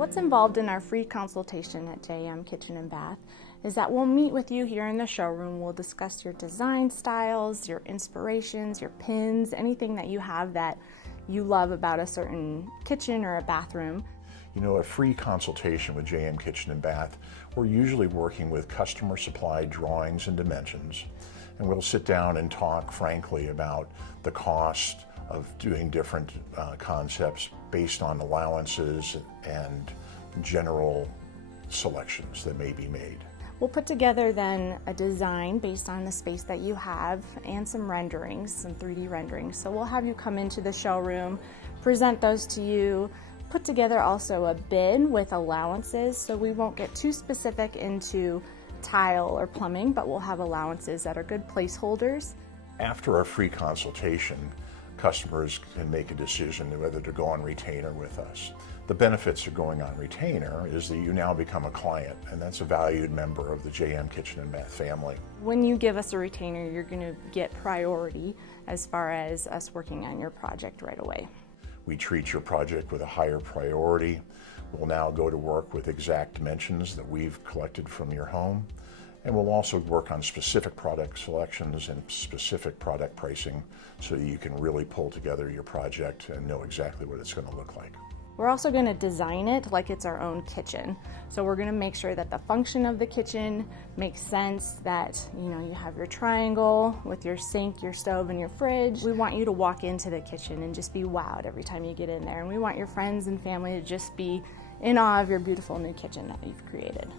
what's involved in our free consultation at JM Kitchen and Bath is that we'll meet with you here in the showroom. We'll discuss your design styles, your inspirations, your pins, anything that you have that you love about a certain kitchen or a bathroom. You know, a free consultation with JM Kitchen and Bath, we're usually working with customer supplied drawings and dimensions, and we'll sit down and talk frankly about the cost of doing different concepts based on allowances and general selections that may be made. We'll put together then a design based on the space that you have and some renderings, some 3D renderings. So we'll have you come into the showroom, present those to you, put together also a bid with allowances, so we won't get too specific into tile or plumbing, but we'll have allowances that are good placeholders. After our free consultation, customers can make a decision whether to go on retainer with us. The benefits of going on retainer is that you now become a client, and that's a valued member of the JM Kitchen and Bath family. When you give us a retainer, you're going to get priority as far as us working on your project right away. We treat your project with a higher priority. We'll now go to work with exact dimensions that we've collected from your home. And we'll also work on specific product selections and specific product pricing so that you can really pull together your project and know exactly what it's going to look like. We're also going to design it like it's our own kitchen. So we're going to make sure that the function of the kitchen makes sense, that you have your triangle with your sink, your stove, and your fridge. We want you to walk into the kitchen and just be wowed every time you get in there. And we want your friends and family to just be in awe of your beautiful new kitchen that you've created.